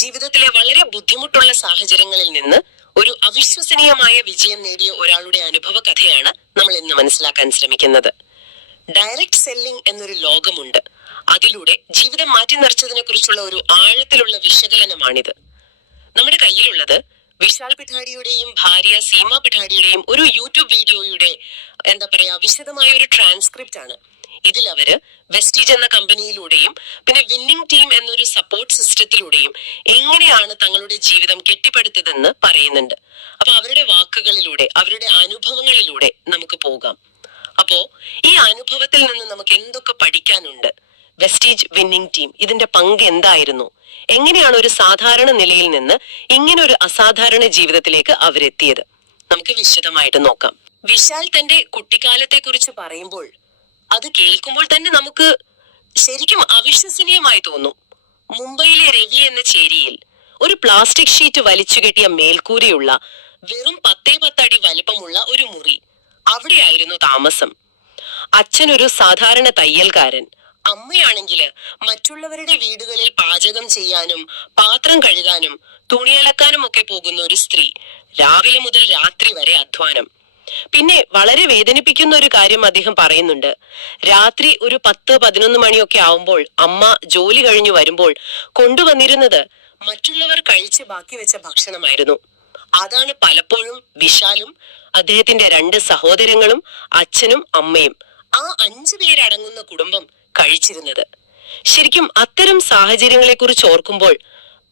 ജീവിതത്തിലെ വളരെ ബുദ്ധിമുട്ടുള്ള സാഹചര്യങ്ങളിൽ നിന്ന് ഒരു അവിശ്വസനീയമായ വിജയം നേടിയ ഒരാളുടെ അനുഭവ കഥയാണ് നമ്മൾ ഇന്ന് മനസ്സിലാക്കാൻ ശ്രമിക്കുന്നത്. ഡയറക്റ്റ് സെല്ലിംഗ് എന്നൊരു ലോകമുണ്ട്. അതിലൂടെ ജീവിതം മാറ്റി നിറച്ചതിനെ കുറിച്ചുള്ള ഒരു ആഴത്തിലുള്ള വിശകലനമാണിത്. നമ്മുടെ കയ്യിലുള്ളത് വിശാൽ പിഠാടിയുടെയും ഭാര്യ സീമ പിഠാടിയുടെയും ഒരു യൂട്യൂബ് വീഡിയോയുടെ വിശദമായ ഒരു ട്രാൻസ്ക്രിപ്റ്റ് ആണ്. ഇതിൽ അവര് വെസ്റ്റീജ് എന്ന കമ്പനിയിലൂടെയും പിന്നെ വിന്നിംഗ് ടീം എന്നൊരു സപ്പോർട്ട് സിസ്റ്റത്തിലൂടെയും എങ്ങനെയാണ് തങ്ങളുടെ ജീവിതം കെട്ടിപ്പടുത്തതെന്ന് പറയുന്നുണ്ട്. അപ്പൊ അവരുടെ വാക്കുകളിലൂടെ, അവരുടെ അനുഭവങ്ങളിലൂടെ നമുക്ക് പോകാം. അപ്പോ ഈ അനുഭവത്തിൽ നിന്ന് നമുക്ക് എന്തൊക്കെ പഠിക്കാനുണ്ട്? വെസ്റ്റീജ് വിന്നിംഗ് ടീം ഇതിന്റെ പങ്ക് എന്തായിരുന്നു? എങ്ങനെയാണ് ഒരു സാധാരണ നിലയിൽ നിന്ന് ഇങ്ങനെ ഒരു അസാധാരണ ജീവിതത്തിലേക്ക് അവരെത്തിയത്? നമുക്ക് വിശദമായിട്ട് നോക്കാം. വിശാൽ തന്റെ കുട്ടിക്കാലത്തെ കുറിച്ച് പറയുമ്പോൾ അത് കേൾക്കുമ്പോൾ തന്നെ നമുക്ക് ശരിക്കും അവിശ്വസനീയമായി തോന്നും. മുംബൈയിലെ രവി എന്ന ചേരിയിൽ ഒരു പ്ലാസ്റ്റിക് ഷീറ്റ് വലിച്ചു കെട്ടിയ മേൽക്കൂരയുള്ള വെറും 10 അടി വലുപ്പമുള്ള ഒരു മുറി, അവിടെയായിരുന്നു താമസം. അച്ഛനൊരു സാധാരണ തയ്യൽക്കാരൻ, അമ്മയാണെങ്കില് മറ്റുള്ളവരുടെ വീടുകളിൽ പാചകം ചെയ്യാനും പാത്രം കഴുകാനും തുണിയലക്കാനും ഒക്കെ പോകുന്ന ഒരു സ്ത്രീ. രാവിലെ മുതൽ രാത്രി വരെ അധ്വാനം. പിന്നെ വളരെ വേദനിപ്പിക്കുന്ന ഒരു കാര്യം അദ്ദേഹം പറയുന്നുണ്ട്. രാത്രി ഒരു 10-11 മണിയൊക്കെ ആവുമ്പോൾ അമ്മ ജോലി കഴിഞ്ഞു വരുമ്പോൾ കൊണ്ടുവന്നിരുന്നത് മറ്റുള്ളവർ കഴിച്ച് ബാക്കി വെച്ച ഭക്ഷണമായിരുന്നു. അതാണ് പലപ്പോഴും വിശാലും അദ്ദേഹത്തിന്റെ 2 സഹോദരങ്ങളും അച്ഛനും അമ്മയും, ആ 5 പേരടങ്ങുന്ന കുടുംബം കഴിച്ചിരുന്നത്. ശരിക്കും അത്തരം സാഹചര്യങ്ങളെ കുറിച്ച് ഓർക്കുമ്പോൾ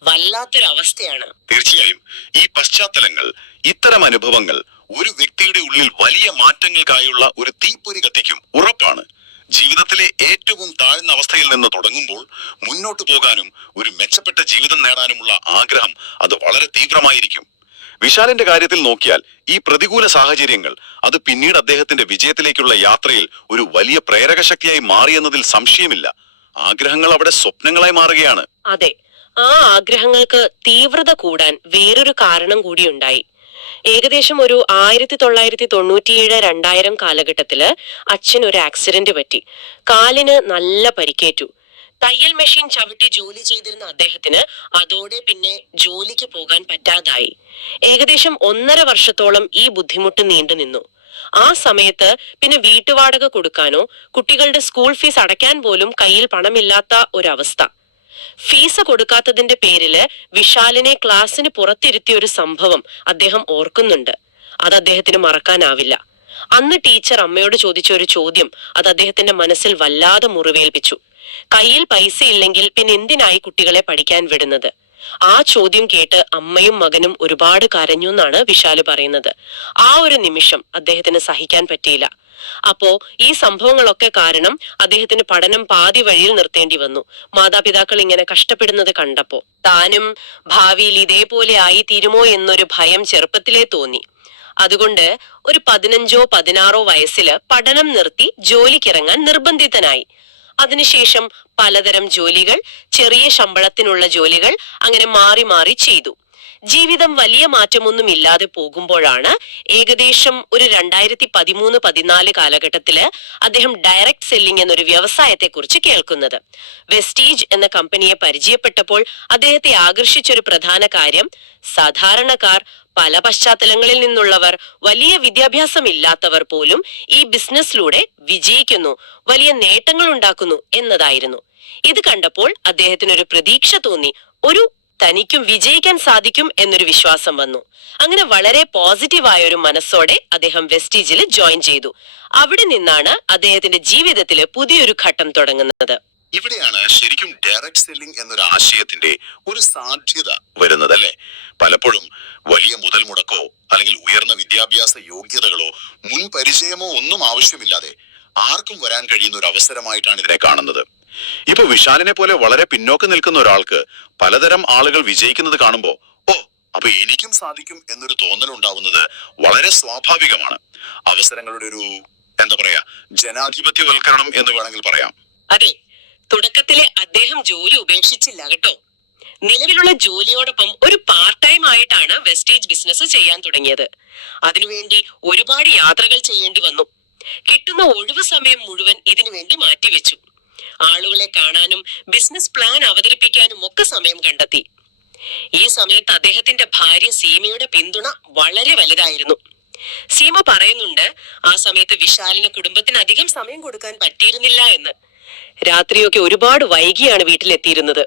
വല്ലാത്തൊരവസ്ഥയാണ്. തീർച്ചയായും ഈ പശ്ചാത്തലങ്ങൾ, ഇത്തരം അനുഭവങ്ങൾ ഒരു വ്യക്തിയുടെ ഉള്ളിൽ വലിയ മാറ്റങ്ങൾക്കായുള്ള ഒരു തീപ്പൊരി കത്തിക്കും, ഉറപ്പാണ്. ജീവിതത്തിലെ ഏറ്റവും താഴ്ന്ന അവസ്ഥയിൽ നിന്ന് തുടങ്ങുമ്പോൾ മുന്നോട്ട് പോകാനും ഒരു മെച്ചപ്പെട്ട ജീവിതം നേടാനുമുള്ള ആഗ്രഹം അത് വളരെ തീവ്രമായിരിക്കും. വിശാലിന്റെ കാര്യത്തിൽ നോക്കിയാൽ ഈ പ്രതികൂല സാഹചര്യങ്ങൾ അത് പിന്നീട് അദ്ദേഹത്തിന്റെ വിജയത്തിലേക്കുള്ള യാത്രയിൽ ഒരു വലിയ പ്രേരക ശക്തിയായി മാറിയെന്നതിൽ സംശയമില്ല. ആഗ്രഹങ്ങൾ അവിടെ സ്വപ്നങ്ങളായി മാറുകയാണ്. അതെ, ആ ആഗ്രഹങ്ങൾക്ക് തീവ്രത കൂടാൻ വേറൊരു കാരണം കൂടിയുണ്ടായി. ഏകദേശം ഒരു 1997-2000 കാലഘട്ടത്തില് അച്ഛൻ ഒരു ആക്സിഡന്റ് പറ്റി. കാലിന് നല്ല പരിക്കേറ്റു. തയ്യൽ മെഷീൻ ചവിട്ടി ജോലി ചെയ്തിരുന്ന അദ്ദേഹത്തിന് അതോടെ പിന്നെ ജോലിക്ക് പോകാൻ പറ്റാതായി. ഏകദേശം 1.5 വർഷത്തോളം ഈ ബുദ്ധിമുട്ട് നീണ്ടു നിന്നു. ആ സമയത്ത് പിന്നെ വീട്ടുവാടക കൊടുക്കാനോ കുട്ടികളുടെ സ്കൂൾ ഫീസ് അടയ്ക്കാൻ പോലും കയ്യിൽ പണമില്ലാത്ത ഒരവസ്ഥ. ഫീസ് കൊടുക്കാത്തതിന്റെ പേരില് വിശാലിനെ ക്ലാസ്സിന് പുറത്തിരുത്തിയ ഒരു സംഭവം അദ്ദേഹം ഓർക്കുന്നുണ്ട്. അത് അദ്ദേഹത്തിന് മറക്കാനാവില്ല. അന്ന് ടീച്ചർ അമ്മയോട് ചോദിച്ച ഒരു ചോദ്യം അത് അദ്ദേഹത്തിന്റെ മനസ്സിൽ വല്ലാതെ മുറിവേൽപ്പിച്ചു. കയ്യിൽ പൈസ ഇല്ലെങ്കിൽ പിന്നെ എന്തിനായി കുട്ടികളെ പഠിക്കാൻ വിടുന്നത്? ആ ചോദ്യം കേട്ട് അമ്മയും മകനും ഒരുപാട് കരഞ്ഞു എന്നാണ് വിശാല് പറയുന്നത്. ആ ഒരു നിമിഷം അദ്ദേഹത്തിന് സഹിക്കാൻ പറ്റിയില്ല. അപ്പോ ഈ സംഭവങ്ങളൊക്കെ കാരണം അദ്ദേഹത്തിന് പഠനം പാതി വഴിയിൽ നിർത്തേണ്ടി വന്നു. മാതാപിതാക്കൾ ഇങ്ങനെ കഷ്ടപ്പെടുന്നത് കണ്ടപ്പോ താനും ഭാവിയിൽ ഇതേപോലെ ആയി തീരുമോ എന്നൊരു ഭയം ചെറുപ്പത്തിലേ തോന്നി. അതുകൊണ്ട് ഒരു 15-16 വയസ്സില് പഠനം നിർത്തി ജോലിക്കിറങ്ങാൻ നിർബന്ധിതനായി. അതിനുശേഷം പലതരം ജോലികൾ, ചെറിയ ശമ്പളത്തിനുള്ള ജോലികൾ അങ്ങനെ മാറി മാറി ചെയ്തു. ജീവിതം വലിയ മാറ്റമൊന്നും ഇല്ലാതെ പോകുമ്പോഴാണ് ഏകദേശം ഒരു 2013-14 കാലഘട്ടത്തില് അദ്ദേഹം ഡയറക്റ്റ് സെല്ലിംഗ് എന്നൊരു വ്യവസായത്തെ കുറിച്ച് കേൾക്കുന്നത്. വെസ്റ്റീജ് എന്ന കമ്പനിയെ പരിചയപ്പെട്ടപ്പോൾ അദ്ദേഹത്തെ ആകർഷിച്ചൊരു പ്രധാന കാര്യം സാധാരണക്കാർ, പല പശ്ചാത്തലങ്ങളിൽ നിന്നുള്ളവർ, വലിയ വിദ്യാഭ്യാസം ഇല്ലാത്തവർ പോലും ഈ ബിസിനസ്സിലൂടെ വിജയിക്കുന്നു, വലിയ നേട്ടങ്ങൾ ഉണ്ടാക്കുന്നു എന്നതായിരുന്നു. ഇത് കണ്ടപ്പോൾ അദ്ദേഹത്തിനൊരു പ്രതീക്ഷ തോന്നി. തനിക്കും വിജയിക്കാൻ സാധിക്കും എന്നൊരു വിശ്വാസം വന്നു. അങ്ങനെ വളരെ പോസിറ്റീവായ ഒരു മനസ്സോടെ അദ്ദേഹം വെസ്റ്റീജിൽ ജോയിൻ ചെയ്തു. അവിടെ നിന്നാണ് അദ്ദേഹത്തിന്റെ ജീവിതത്തിലെ പുതിയൊരു ഘട്ടം തുടങ്ങുന്നത്. ഇവിടെയാണ് ശരിക്കും ഡയറക്റ്റ് സെല്ലിംഗ് എന്നൊരു ആശയത്തിന്റെ ഒരു സാധ്യത വരുന്നത്, അല്ലെ? പലപ്പോഴും വലിയ മുതൽ മുടക്കോ അല്ലെങ്കിൽ ഉയർന്ന വിദ്യാഭ്യാസ യോഗ്യതകളോ മുൻ പരിചയമോ ഒന്നും ആവശ്യമില്ലാതെ ആർക്കും വരാൻ കഴിയുന്ന ഒരു അവസരമായിട്ടാണ് ഇതിനെ കാണുന്നത്. ഇപ്പൊ വിശാലിനെ പോലെ വളരെ പിന്നോക്കം നിൽക്കുന്ന ഒരാൾക്ക് പലതരം ആളുകൾ വിജയിക്കുന്നത് കാണുമ്പോ അപ്പൊ എനിക്കും സാധിക്കും എന്നൊരു തോന്നൽ ഉണ്ടാവുന്നത് വളരെ സ്വാഭാവികമാണ്. അവസരങ്ങളുടെ ഒരു ജനാധിപത്യവൽക്കരണം എന്ന് വേണമെങ്കിൽ പറയാം. അതെ, തുടക്കത്തിലെ അദ്ദേഹം ജോലി ഉപേക്ഷിച്ചില്ല കേട്ടോ. നിലവിലുള്ള ജോലിയോടൊപ്പം ഒരു പാർട്ട് ടൈം ആയിട്ടാണ് വെസ്റ്റേജ് ബിസിനസ് ചെയ്യാൻ തുടങ്ങിയത്. അതിനുവേണ്ടി ഒരുപാട് യാത്രകൾ ചെയ്യേണ്ടി വന്നു. കിട്ടുന്ന ഒഴിവ് സമയം മുഴുവൻ ഇതിനു വേണ്ടി മാറ്റിവെച്ചു. ആളുകളെ കാണാനും ബിസിനസ് പ്ലാൻ അവതരിപ്പിക്കാനും ഒക്കെ സമയം കണ്ടെത്തി. ഈ സമയത്ത് അദ്ദേഹത്തിന്റെ ഭാര്യ സീമയുടെ പിന്തുണ വളരെ വലുതായിരുന്നു. സീമ പറയുന്നുണ്ട്, ആ സമയത്ത് വിശാലിന് കുടുംബത്തിന് അധികം സമയം കൊടുക്കാൻ പറ്റിയിരുന്നില്ല എന്ന്. രാത്രിയൊക്കെ ഒരുപാട് വൈകിയാണ് വീട്ടിലെത്തിയിരുന്നത്.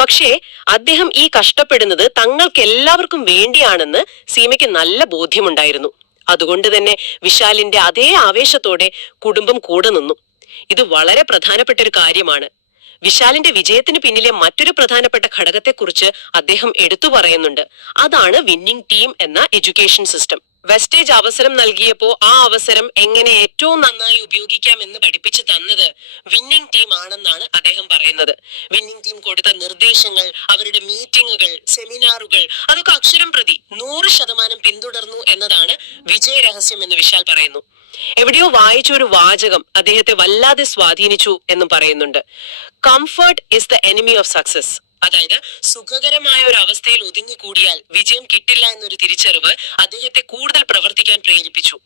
പക്ഷേ അദ്ദേഹം ഈ കഷ്ടപ്പെടുന്നത് തങ്ങൾക്ക് എല്ലാവർക്കും വേണ്ടിയാണെന്ന് സീമയ്ക്ക് നല്ല ബോധ്യമുണ്ടായിരുന്നു. അതുകൊണ്ട് തന്നെ വിശാലിന്റെ അതേ ആവേശത്തോടെ കുടുംബം കൂടെ നിന്നു. ഇത് വളരെ പ്രധാനപ്പെട്ട ഒരു കാര്യമാണ്. വിശാലിന്റെ വിജയത്തിന് പിന്നിലെ മറ്റൊരു പ്രധാനപ്പെട്ട ഘടകത്തെക്കുറിച്ച് അദ്ദേഹം എടുത്തു പറയുന്നുണ്ട്. അതാണ് വിന്നിംഗ് ടീം എന്ന എഡ്യൂക്കേഷൻ സിസ്റ്റം. വെസ്റ്റേജ് അവസരം നൽകിയപ്പോ ആ അവസരം എങ്ങനെ ഏറ്റവും നന്നായി ഉപയോഗിക്കാമെന്ന് പഠിപ്പിച്ചു തന്നത് വിന്നിംഗ് ടീം ആണെന്നാണ് അദ്ദേഹം പറയുന്നത്. വിന്നിംഗ് ടീം കൊടുത്ത നിർദ്ദേശങ്ങൾ, അവരുടെ മീറ്റിംഗുകൾ, സെമിനാറുകൾ, അതൊക്കെ അക്ഷരം പ്രതി 100% പിന്തുടർന്നു എന്നതാണ് വിജയ രഹസ്യം എന്ന് വിശാൽ പറയുന്നു. എവിടെയോ വായിച്ചൊരു വാചകം അദ്ദേഹത്തെ വല്ലാതെ സ്വാധീനിച്ചു എന്നും പറയുന്നുണ്ട്. Comfort is the enemy of success. അതായത് സുഖകരമായ ഒരു അവസ്ഥയിൽ ഒതുങ്ങിക്കൂടിയാൽ വിജയം കിട്ടില്ല എന്നൊരു തിരിച്ചറിവ് അദ്ദേഹത്തെ കൂടുതൽ പ്രവർത്തിക്കാൻ പ്രേരിപ്പിച്ചു.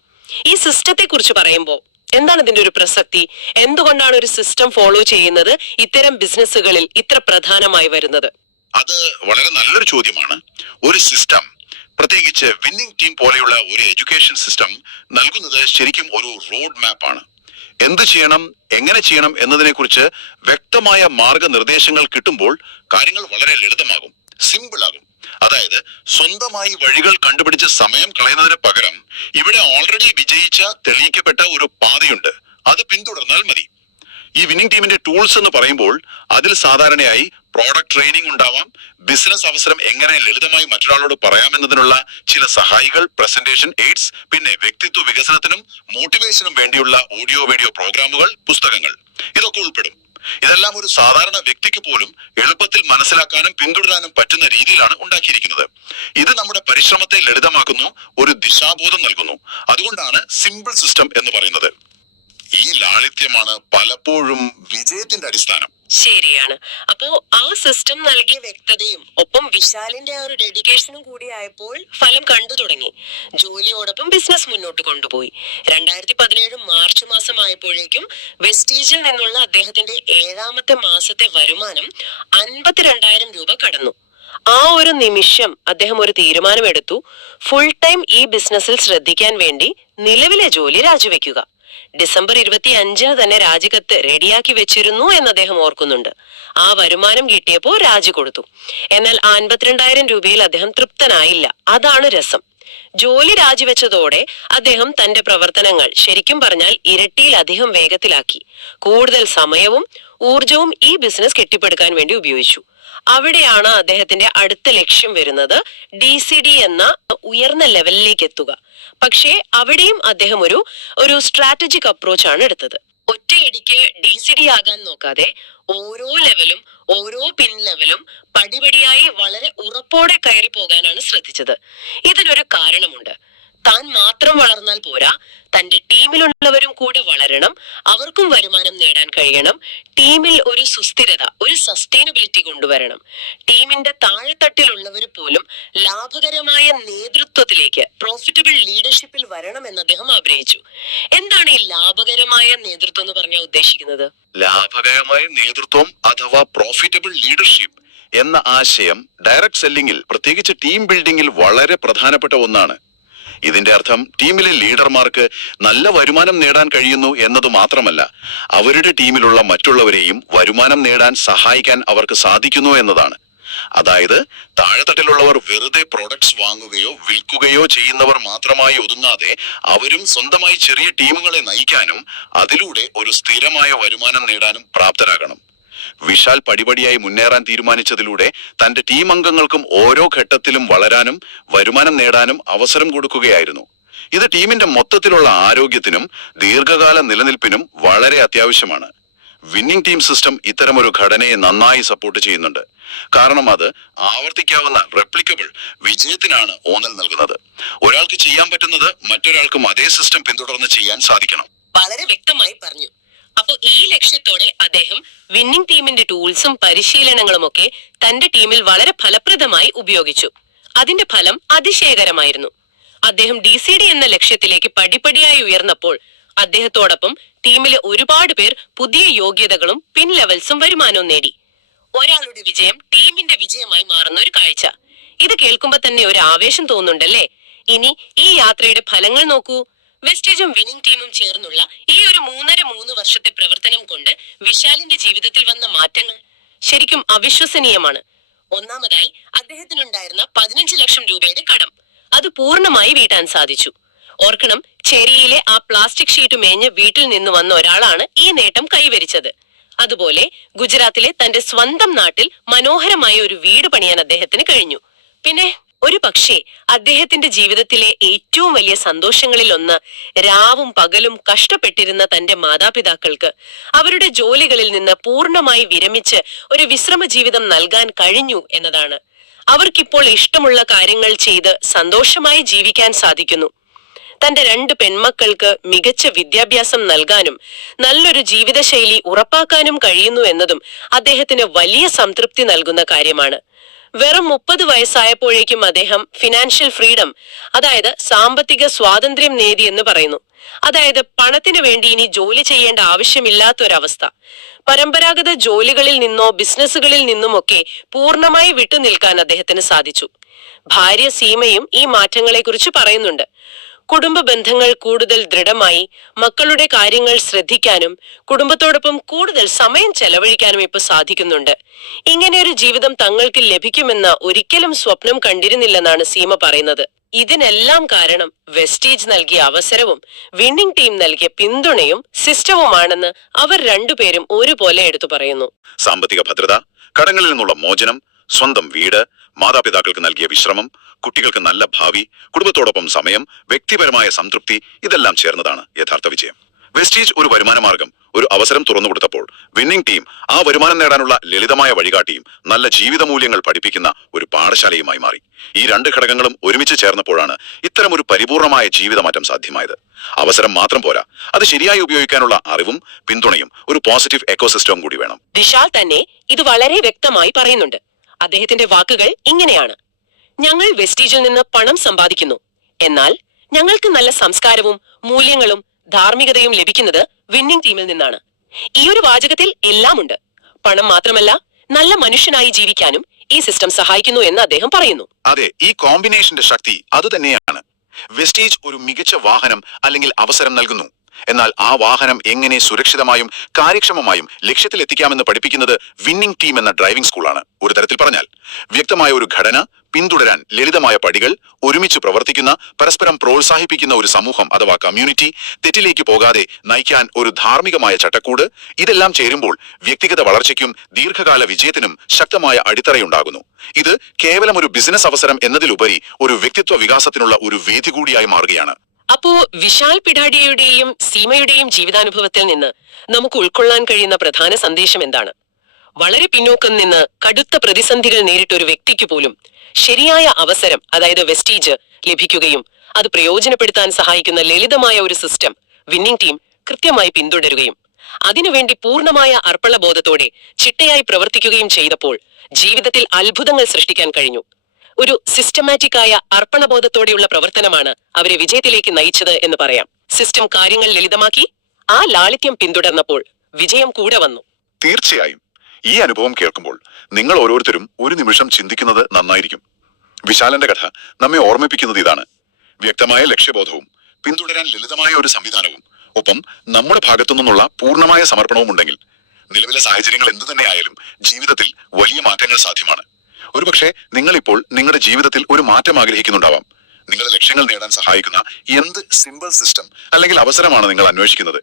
ഈ സിസ്റ്റത്തെ കുറിച്ച് പറയുമ്പോൾ എന്താണ് ഇതിന്റെ ഒരു പ്രസക്തി? എന്തുകൊണ്ടാണ് ഒരു സിസ്റ്റം ഫോളോ ചെയ്യുന്നത് ഇത്തരം ബിസിനസ്സുകളിൽ ഇത്ര പ്രധാനമായി വരുന്നത്? അത് വളരെ നല്ലൊരു ചോദ്യമാണ്. ഒരു സിസ്റ്റം, പ്രത്യേകിച്ച് വിന്നിംഗ് ടീം പോലെയുള്ള ഒരു എഡ്യൂക്കേഷൻ സിസ്റ്റം നൽകുന്നത് ശരിക്കും ഒരു റോഡ് മാപ്പ് ആണ്. എന്ത് ചെയ്യണം, എങ്ങനെ ചെയ്യണം എന്നതിനെ കുറിച്ച് വ്യക്തമായ മാർഗനിർദ്ദേശങ്ങൾ കിട്ടുമ്പോൾ കാര്യങ്ങൾ വളരെ ലളിതമാകും, സിമ്പിൾ ആകും. അതായത് സ്വന്തമായി വഴികൾ കണ്ടുപിടിച്ച് സമയം കളയുന്നതിന് പകരം ഇവിടെ ഓൾറെഡി വിജയിച്ച തെളിയിക്കപ്പെട്ട ഒരു പാതയുണ്ട്, അത് പിന്തുടർന്നാൽ മതി. ഈ വിന്നിംഗ് ടീമിന്റെ ടൂൾസ് എന്ന് പറയുമ്പോൾ അതിൽ സാധാരണയായി പ്രോഡക്റ്റ് ട്രെയിനിങ് ഉണ്ടാവാം, ബിസിനസ് അവസരം എങ്ങനെ ലളിതമായി മറ്റൊരാളോട് പറയാമെന്നതിനുള്ള ചില സഹായികൾ, പ്രസന്റേഷൻ എയ്ഡ്സ്, പിന്നെ വ്യക്തിത്വ വികസനത്തിനും മോട്ടിവേഷനും വേണ്ടിയുള്ള ഓഡിയോ വീഡിയോ പ്രോഗ്രാമുകൾ, പുസ്തകങ്ങൾ, ഇതൊക്കെ ഉൾപ്പെടും. ഇതെല്ലാം ഒരു സാധാരണ വ്യക്തിക്ക് പോലും എളുപ്പത്തിൽ മനസ്സിലാക്കാനും പിന്തുടരാനും പറ്റുന്ന രീതിയിലാണ് ഉണ്ടാക്കിയിരിക്കുന്നത്. ഇത് നമ്മുടെ പരിശ്രമത്തെ ലളിതമാക്കുന്നു, ഒരു ദിശാബോധം നൽകുന്നു. അതുകൊണ്ടാണ് സിമ്പിൾ സിസ്റ്റം എന്ന് പറയുന്നത്. ഈ ലാളിത്യമാണ് പലപ്പോഴും വിജയത്തിന്റെ അടിസ്ഥാനം. ശരിയാണ്. അപ്പോ ആ സിസ്റ്റം നൽകിയ വ്യക്തതയും ഒപ്പം വിശാലിന്റെ ആ ഒരു ഡെഡിക്കേഷനും കൂടി ആയപ്പോൾ ഫലം കണ്ടു തുടങ്ങി. ജോലിയോടൊപ്പം ബിസിനസ് മുന്നോട്ട് കൊണ്ടുപോയി. 2017 മാർച്ച് മാസം ആയപ്പോഴേക്കും വെസ്റ്റീജിൽ നിന്നുള്ള അദ്ദേഹത്തിന്റെ 7ാമത്തെ മാസത്തെ വരുമാനം 52,000 രൂപ കടന്നു. ആ ഒരു നിമിഷം അദ്ദേഹം ഒരു തീരുമാനമെടുത്തു. ഫുൾ ടൈം ഈ ബിസിനസ്സിൽ ശ്രദ്ധിക്കാൻ വേണ്ടി നിലവിലെ ജോലി രാജിവെക്കുക. ഡിസംബർ 25 തന്നെ രാജിക്കത്ത് റെഡിയാക്കി വെച്ചിരുന്നു എന്ന് അദ്ദേഹം ഓർക്കുന്നുണ്ട്. ആ വരുമാനം കിട്ടിയപ്പോ രാജി കൊടുത്തു. എന്നാൽ 52,000 രൂപയിൽ അദ്ദേഹം തൃപ്തനായില്ല. അതാണ് രസം. ജോലി രാജിവെച്ചതോടെ അദ്ദേഹം തന്റെ പ്രവർത്തനങ്ങൾ ശരിക്കും പറഞ്ഞാൽ ഇരട്ടിയിലധികം വേഗത്തിലാക്കി. കൂടുതൽ സമയവും ഊർജവും ഈ ബിസിനസ് കെട്ടിപ്പടുക്കാൻ വേണ്ടി ഉപയോഗിച്ചു. അവിടെയാണ് അദ്ദേഹത്തിന്റെ അടുത്ത ലക്ഷ്യം വരുന്നത്, DCD എന്ന ഉയർന്ന ലെവലിലേക്ക് എത്തുക. പക്ഷേ അവിടെയും അദ്ദേഹം ഒരു സ്ട്രാറ്റജിക് അപ്രോച്ച് ആണ് എടുത്തത്. ഒറ്റയടിക്ക് DCD ആകാൻ നോക്കാതെ ഓരോ ലെവലും ഓരോ പിൻ ലെവലും പടിപടിയായി വളരെ ഉറപ്പോടെ കയറി പോകാനാണ് ശ്രദ്ധിച്ചത്. ഇതിനൊരു കാരണമുണ്ട്. താൻ മാത്രം വളർന്നാൽ പോരാ, തന്റെ ടീമിലുള്ളവരും കൂടെ വളരണം, അവർക്കും വരുമാനം നേടാൻ കഴിയണം. ടീമിൽ ഒരു സുസ്ഥിരത, ഒരു സസ്റ്റൈനബിലിറ്റി കൊണ്ടുവരണം. ടീമിന്റെ താഴെത്തട്ടിലുള്ളവർ പോലും ലാഭകരമായ നേതൃത്വത്തിലേക്ക്, പ്രോഫിറ്റബിൾ ലീഡർഷിപ്പിൽ വരണം എന്ന് അദ്ദേഹം ആഗ്രഹിച്ചു. എന്താണ് ഈ ലാഭകരമായ നേതൃത്വം എന്ന് പറഞ്ഞാൽ ഉദ്ദേശിക്കുന്നത്? ലാഭകരമായ നേതൃത്വം അഥവാ പ്രോഫിറ്റബിൾ ലീഡർഷിപ്പ് എന്ന ആശയം ഡയറക്ട് സെല്ലിംഗിൽ, പ്രത്യേകിച്ച് ടീം ബിൽഡിംഗിൽ വളരെ പ്രധാനപ്പെട്ട ഒന്നാണ്. ഇതിന്റെ അർത്ഥം ടീമിലെ ലീഡർമാർക്ക് നല്ല വരുമാനം നേടാൻ കഴിയുന്നു എന്നതു മാത്രമല്ല, അവരുടെ ടീമിലുള്ള മറ്റുള്ളവരെയും വരുമാനം നേടാൻ സഹായിക്കാൻ അവർക്ക് സാധിക്കുന്നു എന്നതാണ്. അതായത് താഴെത്തട്ടിലുള്ളവർ വെറുതെ പ്രോഡക്ട്സ് വാങ്ങുകയോ വിൽക്കുകയോ ചെയ്യുന്നവർ മാത്രമായി ഒതുങ്ങാതെ അവരും സ്വന്തമായി ചെറിയ ടീമുകളെ നയിക്കാനും അതിലൂടെ ഒരു സ്ഥിരമായ വരുമാനം നേടാനും പ്രാപ്തരാകണം. വിശാൽ പടിപടിയായി മുന്നേറാൻ തീരുമാനിച്ചതിലൂടെ തന്റെ ടീം അംഗങ്ങൾക്കും ഓരോ ഘട്ടത്തിലും വളരാനും വരുമാനം നേടാനും അവസരം കൊടുക്കുകയായിരുന്നു. ഇത് ടീമിന്റെ മൊത്തത്തിലുള്ള ആരോഗ്യത്തിനും ദീർഘകാല നിലനിൽപ്പിനും വളരെ അത്യാവശ്യമാണ്. വിന്നിംഗ് ടീം സിസ്റ്റം ഇത്തരമൊരു ഘടനയെ നന്നായി സപ്പോർട്ട് ചെയ്യുന്നുണ്ട്. കാരണം അത് ആവർത്തിക്കാവുന്ന റെപ്ലിക്കബിൾ വിജയത്തിനാണ് ഊന്നൽ നൽകുന്നത്. ഒരാൾക്ക് ചെയ്യാൻ പറ്റുന്നത് മറ്റൊരാൾക്കും അതേ സിസ്റ്റം പിന്തുടർന്ന് ചെയ്യാൻ സാധിക്കണം. വളരെ വ്യക്തമായി പറഞ്ഞു. അപ്പോ ഈ ലക്ഷ്യത്തോടെ അദ്ദേഹം വിന്നിംഗ് ടീമിന്റെ ടൂൾസും പരിശീലനങ്ങളും ഒക്കെ തന്റെ ടീമിൽ വളരെ ഫലപ്രദമായി ഉപയോഗിച്ചു. അതിന്റെ ഫലം അതിശയകരമായിരുന്നു. അദ്ദേഹം DCD എന്ന ലക്ഷ്യത്തിലേക്ക് പടിപടിയായി ഉയർന്നപ്പോൾ അദ്ദേഹത്തോടൊപ്പം ടീമിലെ ഒരുപാട് പേർ പുതിയ യോഗ്യതകളും പിൻ ലെവൽസും വരുമാനവും നേടി. ഒരാളുടെ വിജയം ടീമിന്റെ വിജയമായി മാറുന്ന ഒരു കാഴ്ച. ഇത് കേൾക്കുമ്പോ തന്നെ ഒരു ആവേശം തോന്നുന്നുണ്ടല്ലേ? ഇനി ഈ യാത്രയുടെ ഫലങ്ങൾ നോക്കൂ. വെസ്റ്റീജും വിന്നിംഗ് ടീമും ചേർന്നുള്ള ഈ ഒരു 3 വർഷത്തെ പ്രവർത്തനം കൊണ്ട് വിശാലിന്റെ ജീവിതത്തിൽ വന്ന മാറ്റങ്ങൾ ശരിക്കും അവിശ്വസനീയമാണ്. ഒന്നാമതായി, അദ്ദേഹത്തിനുണ്ടായിരുന്ന 15 ലക്ഷം രൂപയുടെ കടം അത് പൂർണ്ണമായി വീട്ടാൻ സാധിച്ചു. ഓർക്കണം, ചെരിയിലെ ആ പ്ലാസ്റ്റിക് ഷീറ്റ് മേഞ്ഞ് വീട്ടിൽ നിന്ന് വന്ന ഒരാളാണ് ഈ നേട്ടം കൈവരിച്ചത്. അതുപോലെ ഗുജറാത്തിലെ തന്റെ സ്വന്തം നാട്ടിൽ മനോഹരമായ ഒരു വീട് പണിയാൻ അദ്ദേഹത്തിന് കഴിഞ്ഞു. പിന്നെ ഒരു പക്ഷേ അദ്ദേഹത്തിന്റെ ജീവിതത്തിലെ ഏറ്റവും വലിയ സന്തോഷങ്ങളിൽ ഒന്ന്, രാവും പകലും കഷ്ടപ്പെട്ടിരുന്ന തന്റെ മാതാപിതാക്കൾക്ക് അവരുടെ ജോലികളിൽ നിന്ന് പൂർണ്ണമായി വിരമിച്ച് ഒരു വിശ്രമ ജീവിതം നൽകാൻ കഴിഞ്ഞു എന്നതാണ്. അവർക്കിപ്പോൾ ഇഷ്ടമുള്ള കാര്യങ്ങൾ ചെയ്ത് സന്തോഷമായി ജീവിക്കാൻ സാധിക്കുന്നു. തന്റെ 2 പെൺമക്കൾക്ക് മികച്ച വിദ്യാഭ്യാസം നൽകാനും നല്ലൊരു ജീവിതശൈലി ഉറപ്പാക്കാനും കഴിയുന്നു എന്നതും അദ്ദേഹത്തിന് വലിയ സംതൃപ്തി നൽകുന്ന കാര്യമാണ്. വെറും 30 വയസ്സായപ്പോഴേക്കും അദ്ദേഹം ഫിനാൻഷ്യൽ ഫ്രീഡം, അതായത് സാമ്പത്തിക സ്വാതന്ത്ര്യം നേടി എന്ന് പറയുന്നു. അതായത് പണത്തിന് വേണ്ടി ഇനി ജോലി ചെയ്യേണ്ട ആവശ്യമില്ലാത്തൊരവസ്ഥ. പരമ്പരാഗത ജോലികളിൽ നിന്നോ ബിസിനസ്സുകളിൽ നിന്നുമൊക്കെ പൂർണ്ണമായി വിട്ടുനിൽക്കാൻ അദ്ദേഹത്തിന് സാധിച്ചു. ഭാര്യ സീമയും ഈ മാറ്റങ്ങളെക്കുറിച്ച് പറയുന്നുണ്ട്. കുടുംബ ബന്ധങ്ങൾ കൂടുതൽ ദൃഢമായി, മക്കളുടെ കാര്യങ്ങൾ ശ്രദ്ധിക്കാനും കുടുംബത്തോടൊപ്പം കൂടുതൽ സമയം ചെലവഴിക്കാനും ഇപ്പൊ സാധിക്കുന്നുണ്ട്. ഇങ്ങനെ ഒരു ജീവിതം തങ്ങൾക്ക് ലഭിക്കുമെന്ന് ഒരിക്കലും സ്വപ്നം കണ്ടിരുന്നില്ലെന്നാണ് സീമ പറയുന്നത്. ഇതിനെല്ലാം കാരണം വെസ്റ്റീജ് നൽകിയ അവസരവും വിന്നിംഗ് ടീം നൽകിയ പിന്തുണയും സിസ്റ്റവുമാണെന്ന് അവർ രണ്ടുപേരും ഒരുപോലെ എടുത്തു പറയുന്നു. സാമ്പത്തിക ഭദ്രത, കടങ്ങളിൽ നിന്നുള്ള മോചനം, സ്വന്തം വീട്, മാതാപിതാക്കൾക്ക് നൽകിയ വിശ്രമം, കുട്ടികൾക്ക് നല്ല ഭാവി, കുടുംബത്തോടൊപ്പം സമയം, വ്യക്തിപരമായ സംതൃപ്തി, ഇതെല്ലാം ചേർന്നതാണ് യഥാർത്ഥ വിജയം. വെസ്റ്റീജ് ഒരു വരുമാന മാർഗം, ഒരു അവസരം തുറന്നു കൊടുത്തപ്പോൾ വിന്നിംഗ് ടീം ആ വരുമാനം നേടാനുള്ള ലളിതമായ വഴികാട്ടിയും നല്ല ജീവിത മൂല്യങ്ങൾ പഠിപ്പിക്കുന്ന ഒരു പാഠശാലയുമായി മാറി. ഈ 2 ഘടകങ്ങളും ഒരുമിച്ച് ചേർന്നപ്പോഴാണ് ഇത്തരമൊരു പരിപൂർണമായ ജീവിതമാറ്റം സാധ്യമായത്. അവസരം മാത്രം പോരാ, അത് ശരിയായി ഉപയോഗിക്കാനുള്ള അറിവും പിന്തുണയും ഒരു പോസിറ്റീവ് എക്കോസിസ്റ്റവും കൂടി വേണം. വിശാൽ തന്നെ ഇത് വളരെ വ്യക്തമായി പറയുന്നുണ്ട്. അദ്ദേഹത്തിന്റെ വാക്കുകൾ ഇങ്ങനെയാണ്: ഞങ്ങൾ വെസ്റ്റീജിൽ നിന്ന് പണം സമ്പാദിക്കുന്നു, എന്നാൽ ഞങ്ങൾക്ക് നല്ല സംസ്കാരവും മൂല്യങ്ങളും ധാർമ്മികതയും ലഭിക്കുന്നത് വിന്നിംഗ് ടീമിൽ നിന്നാണ്. ഈ ഒരു വാചകത്തിൽ എല്ലാം ഉണ്ട്. പണം മാത്രമല്ല, നല്ല മനുഷ്യനായി ജീവിക്കാനും ഈ സിസ്റ്റം സഹായിക്കുന്നു എന്ന് അദ്ദേഹം പറയുന്നു. അതെ, ഈ കോമ്പിനേഷന്റെ ശക്തി അതുതന്നെയാണ്. വെസ്റ്റീജ് ഒരു മികച്ച വാഹനം അല്ലെങ്കിൽ അവസരം നൽകുന്നു, എന്നാൽ ആ വാഹനം എങ്ങനെ സുരക്ഷിതമായും കാര്യക്ഷമമായും ലക്ഷ്യത്തിലെത്തിക്കാമെന്ന് പഠിപ്പിക്കുന്നത് വിന്നിംഗ് ടീം എന്ന ഡ്രൈവിംഗ് സ്കൂളാണ്. ഒരു തരത്തിൽ പറഞ്ഞാൽ, വ്യക്തമായ ഒരു ഘടന, പിന്തുടരാൻ ലളിതമായ പടികൾ, ഒരുമിച്ച് പ്രവർത്തിക്കുന്ന, പരസ്പരം പ്രോത്സാഹിപ്പിക്കുന്ന ഒരു സമൂഹം അഥവാ കമ്മ്യൂണിറ്റി, തെറ്റിലേക്ക് പോകാതെ നയിക്കാൻ ഒരു ധാർമ്മികമായ ചട്ടക്കൂട്, ഇതെല്ലാം ചേരുമ്പോൾ വ്യക്തിഗത വളർച്ചയ്ക്കും ദീർഘകാല വിജയത്തിനും ശക്തമായ അടിത്തറയുണ്ടാകുന്നു. ഇത് കേവലം ഒരു ബിസിനസ് അവസരം എന്നതിലുപരി ഒരു വ്യക്തിത്വ വികാസത്തിനുള്ള ഒരു വേദി കൂടിയായി മാറുകയാണ്. അപ്പോ വിശാൽ പിടാഡിയുടെയും സീമയുടെയും ജീവിതാനുഭവത്തിൽ നിന്ന് നമുക്ക് ഉൾക്കൊള്ളാൻ കഴിയുന്ന പ്രധാന സന്ദേശം എന്താണ്? വളരെ പിന്നോക്കം നിന്ന് കടുത്ത പ്രതിസന്ധികൾ നേരിട്ട ഒരു വ്യക്തിക്ക് പോലും ശരിയായ അവസരം, അതായത് വെസ്റ്റീജ് ലഭിക്കുകയും അത് പ്രയോജനപ്പെടുത്താൻ സഹായിക്കുന്ന ലളിതമായ ഒരു സിസ്റ്റം വിന്നിംഗ് ടീം കൃത്യമായി പിന്തുടരുകയും അതിനുവേണ്ടി പൂർണ്ണമായ അർപ്പണബോധത്തോടെ ചിട്ടയായി പ്രവർത്തിക്കുകയും ചെയ്തപ്പോൾ ജീവിതത്തിൽ അത്ഭുതങ്ങൾ സൃഷ്ടിക്കാൻ കഴിഞ്ഞു. ഒരു സിസ്റ്റമാറ്റിക്കായ അർപ്പണബോധത്തോടെയുള്ള പ്രവർത്തനമാണ് അവരെ വിജയത്തിലേക്ക് നയിച്ചത് എന്ന് പറയാം. സിസ്റ്റം കാര്യങ്ങൾ ലളിതമാക്കി, ആ ലാളിത്യം പിന്തുടർന്നപ്പോൾ വിജയം കൂടെ വന്നു. തീർച്ചയായും ഈ അനുഭവം കേൾക്കുമ്പോൾ നിങ്ങൾ ഓരോരുത്തരും ഒരു നിമിഷം ചിന്തിക്കുന്നത് നന്നായിരിക്കും. വിശാലന്റെ കഥ നമ്മെ ഓർമ്മിപ്പിക്കുന്നത് ഇതാണ്: വ്യക്തമായ ലക്ഷ്യബോധവും പിന്തുടരാൻ ലളിതമായ ഒരു സംവിധാനവും ഒപ്പം നമ്മുടെ ഭാഗത്തു നിന്നുള്ള പൂർണ്ണമായ സമർപ്പണവും ഉണ്ടെങ്കിൽ നിലവിലെ സാഹചര്യങ്ങൾ എന്തു തന്നെ ആയാലും ജീവിതത്തിൽ വലിയ മാറ്റങ്ങൾ സാധ്യമാണ്. ഒരുപക്ഷെ നിങ്ങളിപ്പോൾ നിങ്ങളുടെ ജീവിതത്തിൽ ഒരു മാറ്റം ആഗ്രഹിക്കുന്നുണ്ടാവാം. നിങ്ങളുടെ ലക്ഷ്യങ്ങൾ നേടാൻ സഹായിക്കുന്ന എന്ത് സിമ്പിൾ സിസ്റ്റം അല്ലെങ്കിൽ അവസരമാണ് നിങ്ങൾ അന്വേഷിക്കുന്നത്?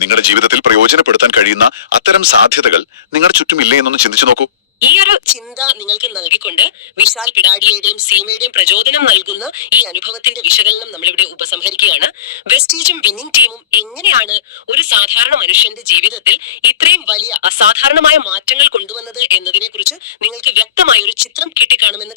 നിങ്ങളുടെ ജീവിതത്തിൽ പ്രയോജനപ്പെടുത്താൻ കഴിയുന്ന അത്തരം സാധ്യതകൾ നിങ്ങളുടെ ചുറ്റും ഇല്ലേ എന്നൊന്ന് ചിന്തിച്ചു നോക്കൂ. ഈ ഒരു ചിന്ത നിങ്ങൾക്ക് നൽകിക്കൊണ്ട് വിശാൽ പിടാഡിയുടെയും സീമയുടെയും പ്രചോദനം നൽകുന്ന ഈ അനുഭവത്തിന്റെ വിശകലനം നമ്മളിവിടെ ഉപസംഹരിക്കുകയാണ്. വെസ്റ്റീജും വിന്നിംഗ് ടീമും എങ്ങനെയാണ് ഒരു സാധാരണ മനുഷ്യന്റെ ജീവിതത്തിൽ ഇത്രയും വലിയ അസാധാരണമായ മാറ്റങ്ങൾ കൊണ്ടുവന്നത് എന്നതിനെ കുറിച്ച് നിങ്ങൾക്ക് വ്യക്തമായ ഒരു ചിത്രം കിട്ടിക്കാണുമെന്ന്